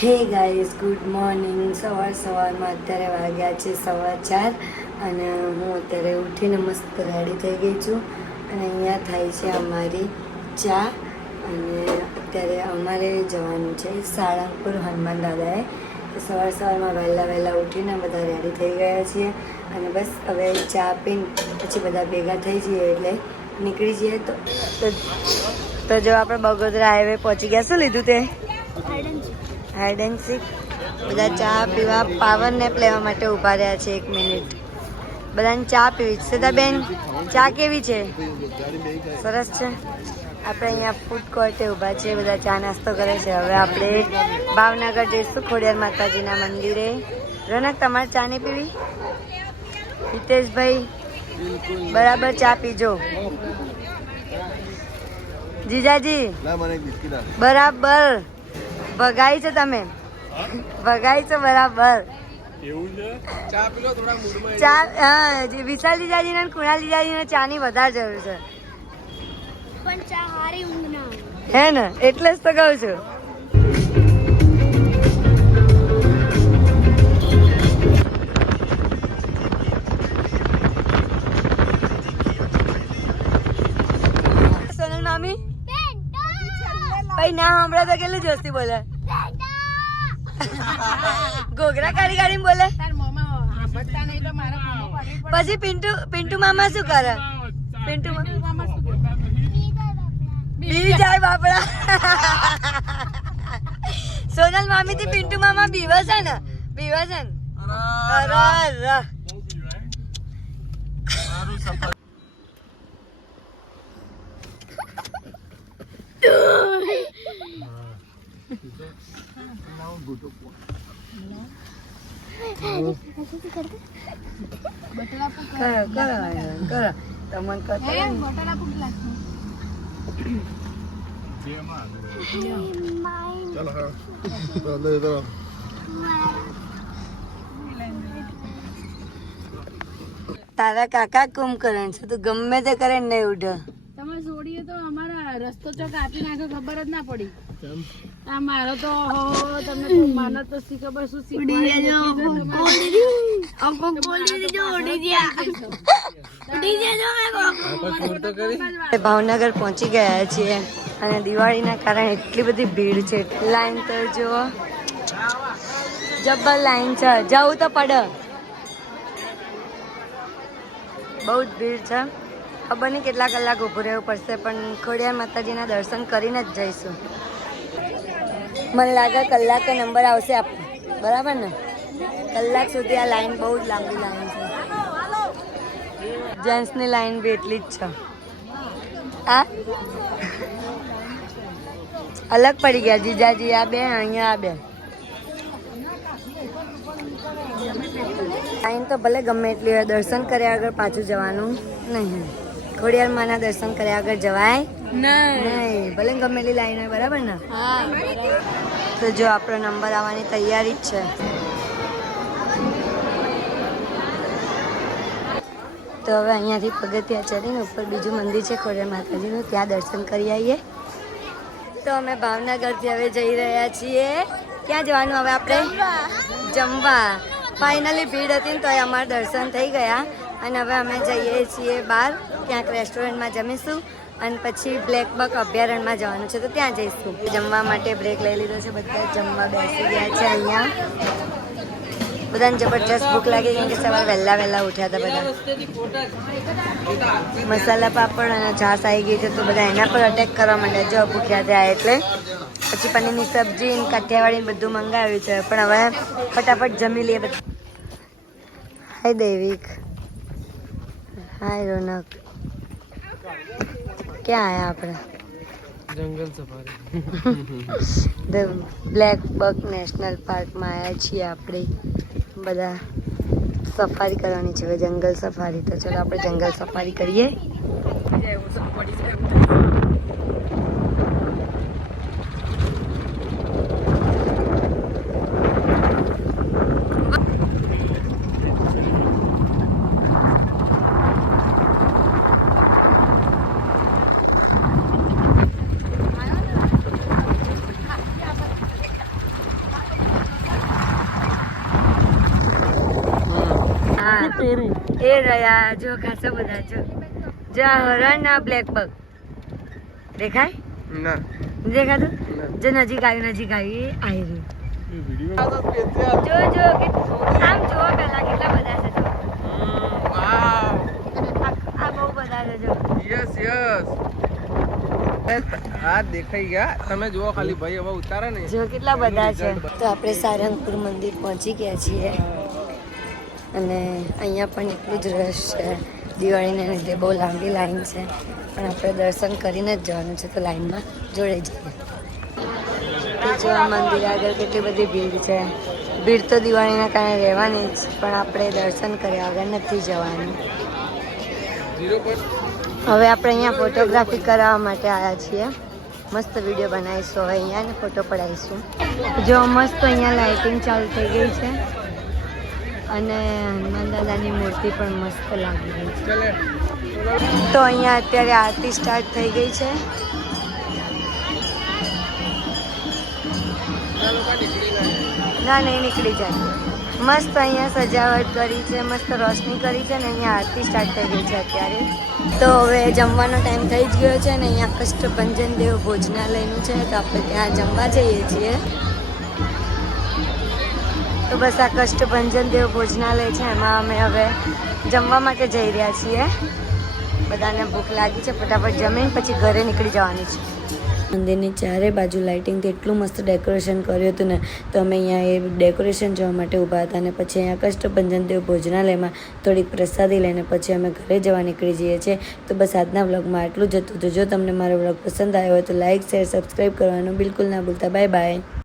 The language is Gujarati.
Hey guys, good morning. સવારમાં અત્યારે વાગ્યા છે 4:15 અને હું અત્યારે ઉઠીને મસ્ત રેડી થઈ ગઈ છું અને અહીંયા થાય છે અમારી ચા. અને અત્યારે અમારે જવાનું છે સાળંગપુર હનુમાન દાદાએ. તો સવારમાં વહેલા ઉઠીને બધા રેડી થઈ ગયા છીએ અને બસ હવે ચા પીને પછી બધા ભેગા થઈ જઈએ એટલે નીકળી જઈએ. તો જો આપણે બગોદરા હાઈવે પહોંચી ગયા. શું લીધું તે? Hide and seek. બધા ચા પીવા પાવર નેપ લેવા માટે ઊભા રહ્યા છે. 1 મિનિટ. બધાને ચા પીવી છે. બેન, ચા કેવી છે? સરસ છે. આપણે અહીંયા ફૂડ કોર્ટે ઊભા છીએ, બધા ચા નાસ્તો કરે છે. હવે આપણે ભાવનગર જઈશું ખોડિયાર માતાજીના મંદિરે. રોનક, તમારે ચા નહીં પીવી? હિતેશભાઈ બરાબર ચા પીજો. જીજાજી બરાબર ભગાઈ છે. તમે ભગાઈ છો બરાબર. ચા વિશાલ જીજાજી ને કુણાલ જીજાજી ને ચા ની વધારે જરૂર છે. હે ને, એટલે જ તો કહું છું. સોનલ મામી ભાઈ ના હમણાં તો કેટલી જોસ્તી બોલે. ઘોઘરા કાઢી કાઢી બોલે. પછી પિન્ટુ મામા શું કરે? પિન્ટુ મામા બી જાય બાપડા. સોનલ મામી થી પિન્ટુ મામા બીવા છે ને? બીવા છે ને? તારા કાકા કુંભકરણ છે, તું ગમે તે કરે નહીં ઉઠો. તમે છોડીએ તો અમારા રસ્તો ચોક આપી નાખો, ખબર જ ના પડી. આ મારો તો તમને તો માનો તો શી ખબર શું ભાવનગર પહોંચી ગયા છીએ અને દિવાળીના કારણે એટલી બધી ભીડ છે. લાઈન તો જુઓ, જબ્બર લાઈન છે. જવું તો પડે. બહુ જ ભીડ છે. ખબર નહીં કેટલા કલાક ઊભું રહેવું પડશે, પણ ખોડિયાર માતાજીના દર્શન કરીને જ જઈશું. મને લાગે કલાકે નંબર આવશે આપણે, બરાબર ને? કલાક સુધી આ લાઈન બહુ જ લાંબી લાઈન છે. જેન્ટ્સની લાઈન બી એટલી જ છે. આ અલગ પડી ગયા જીજાજી. આ બે, અહીંયા આ બે. લાઈન તો ભલે ગમે એટલી હોય, દર્શન કર્યા આગળ પાછું જવાનું નહીં. ખોડિયાર માના દર્શન કર્યા આગળ જવાય નહીં, ભલે ગમે એટલી લાઈન હોય, બરાબર ને? તો જો આપણો નંબર આવવાની તૈયારી જ છે. તો હવે અહીંયાથી પગથિયા ચડીને ઉપર બીજું મંદિર છે ખોડિયાર માતાજીનું, ત્યાં દર્શન કરી આવીએ. તો અમે ભાવનગરથી હવે જઈ રહ્યા છીએ. ક્યાં જવાનું હવે આપણે? જમવા. ફાઇનલી ભીડ હતી ને તોય અમારા દર્શન થઈ ગયા અને હવે અમે જઈએ છીએ બહાર, ક્યાંક રેસ્ટોરન્ટમાં જમીશું અને પછી બ્લેક બક અભયારણ્યમાં જવાનું છે, તો ત્યાં જઈશું. જમવા માટે બ્રેક લઈ લીધો છે. બધા જમવા બેસી ગયા છે. અહીંયા બધાને જબરજસ્ત ભૂખ લાગી, કેમ કે સવારે વહેલા ઉઠ્યા હતા બધા. મસાલા પાપડ અને છાશ આવી ગઈ છે, તો બધા એના પર અટેક કરવા માંડ્યા જો ભૂખ્યા થયા એટલે. પછી પનીરની સબ્જી કાઠિયાવાડી બધું મંગાવ્યું છે, પણ હવે ફટાફટ જમી લઈએ બધા. હાય દૈવિક. હાય રોનક. ક્યાં આયા આપણે? જંગલ safari. The black buck national પાર્કમાં આવ્યા છીએ આપણે બધા. સફારી કરવાની છે હવે, જંગલ સફારી. તો ચલો આપણે જંગલ સફારી કરીએ. એ રહ્યા જો ખાસા બધા જો હરણ ના બ્લેક બગ દેખાય ના દેખાતું જો નજીક આવ્યું આવી રહ્યું જો આમ જો પેલા કેટલા બધા છે જો આ બહુ બધા છે જો યસ આ દેખાઈ ગયા તમે જુઓ ખાલી ભાઈ હવે ઉતારે ને જો કેટલા બધા છે તો આપણે સારંગપુર મંદિર પહોંચી ગયા છીએ અને અહીંયા પણ એટલું જ રસ છે દિવાળીને લીધે બહુ લાંબી લાઈન છે પણ આપણે દર્શન કરીને જ જવાનું છે તો લાઈનમાં જોડે જઈએ તો જો આ મંદિર આગળ કેટલી બધી ભીડ છે ભીડ તો દિવાળીના કારણે રહેવાની જ પણ આપણે દર્શન કર્યા વગર નથી જવાનું હવે આપણે અહીંયા ફોટોગ્રાફી કરાવવા માટે આવ્યા છીએ મસ્ત વિડીયો બનાવીશું હવે અહીંયા ને ફોટો પડાવીશું જો મસ્ત અહીંયા લાઇટિંગ ચાલુ થઈ ગઈ છે અને હનુમાન દાદાની મૂર્તિ પણ મસ્ત લાગી રહી છે તો અહીંયા અત્યારે આરતી સ્ટાર્ટ થઈ ગઈ છે ના નહીં નીકળી જાય મસ્ત અહીંયા સજાવટ કરી છે મસ્ત રોશની કરી છે ને અહીંયા આરતી સ્ટાર્ટ થઈ ગઈ છે અત્યારે તો હવે જમવાનો ટાઈમ થઈ જ ગયો છે ને અહીંયા કષ્ટભંજન દેવ ભોજનાલયનું છે તો આપણે ત્યાં જમવા જઈએ છીએ તો બસ આ કષ્ટભંજન દેવ ભોજનાલય છે એમાં અમે હવે જમવા માટે જઈ રહ્યા છીએ બધાને ભૂખ લાગી છે ફટાફટ જમીન પછી ઘરે નીકળી જવાની છે મંદિરની ચારે બાજુ લાઇટિંગથી એટલું મસ્ત ડેકોરેશન કર્યું હતું ને તો અમે અહીંયા એ ડેકોરેશન જોવા માટે ઊભા હતા અને પછી અહીંયા કષ્ટભંજન દેવ ભોજનાલયમાં થોડીક પ્રસાદી લઈને પછી અમે ઘરે જવા નીકળી જઈએ છીએ તો બસ આજના વ્લોગમાં આટલું જ હતું તો જો તમને મારો વ્લોગ પસંદ આવ્યો હોય તો લાઇક શેર સબસ્ક્રાઈબ કરવાનું બિલકુલ ના ભૂલતા બાય બાય